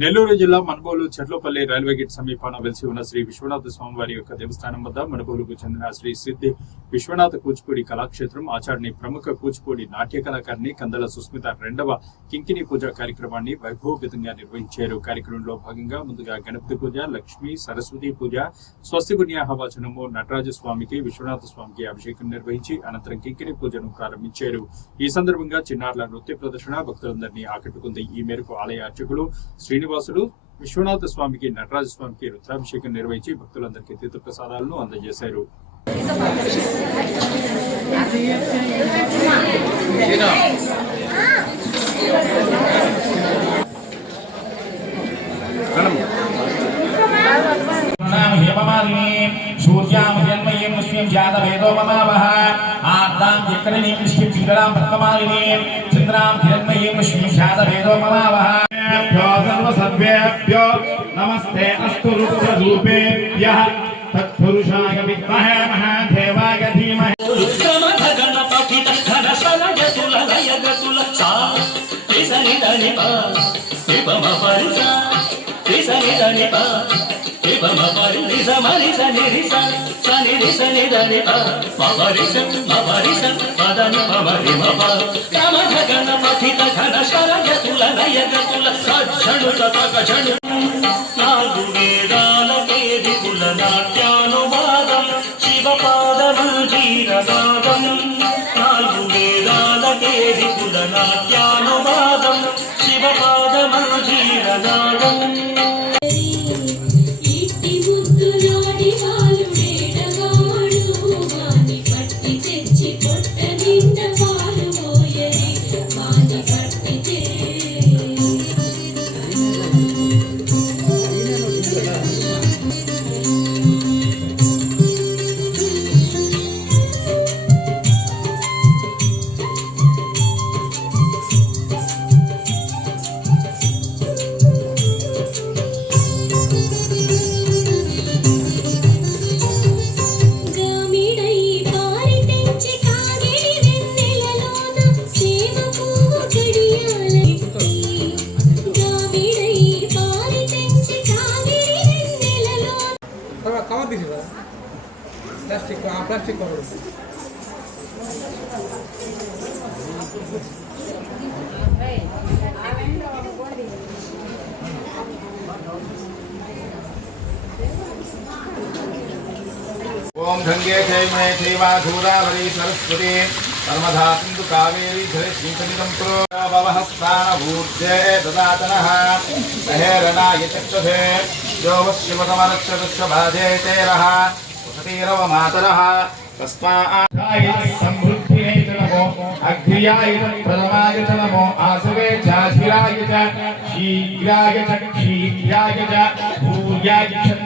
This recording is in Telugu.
నెల్లూరు జిల్లా మనుబోలు చెట్లపల్లి రైల్వే గేట్ సమీపాన వెలిసి ఉన్న శ్రీ విశ్వనాథ స్వామివారి యొక్క దేవస్థానం వద్ద మనుబోలుకు చెందిన శ్రీ సిద్ధి విశ్వనాథ కూచిపూడి కళాక్షేత్రం ఆచార్ని ప్రముఖ కూచిపూడి నాట్య కళాకారిణి కందల సుస్మిత రెండవ కింకిణి పూజ కార్యక్రమాన్ని వైభవోపేతంగా నిర్వహించారు. కార్యక్రమంలో భాగంగా ముందుగా గణపతి పూజ, లక్ష్మీ సరస్వతి పూజ, స్వస్తి పుణ్యాహవాచనము, నటరాజ స్వామికి, విశ్వనాథ స్వామికి అభిషేకం నిర్వహించి అనంతరం కింకిణి పూజను ప్రారంభించారు. ఈ సందర్భంగా చిన్నారుల నృత్య ప్రదర్శన భక్తులందరినీ ఆకట్టుకుంది. ఈ మేరకు ఆలయ అర్చకులు శ్రీనివాసులు విశ్వనాథ స్వామికి, నటరాజ స్వామికి రుద్రాభిషేకం నిర్వహించి భక్తులందరికీ తీర్థప్రసాదాలను అందజేశారు. सर्वेभ्यो नमस्ते अस्तु रुद्ररूपेभ्यः तत्पुरुषाय विद्महे महादेवाय धीमहि నాట్యానువాదం శివపాదమంజీరనాదం నాలుగు వేదాలకేది కుల నాట్యానువాదం శివపాదమంజీరనాదం प्लास्टिक कवर ओम गंगे जयमे देवाधूरावरी सरस्वती नर्मदा सिंधु कावेरी जलश्रीकलितं पुरो भवहस्तान भूर्जे ददातनः सहेरनाय चक्षुषे यो वश्यवकमरक्षदस्य बाधेतेरः उषतीरव मातरः तस्मात् समृद्धिने च नमो अग्र्याय प्रथमाय च नमो आसवे चाधिराय च शीघ्राय च भूर्याय च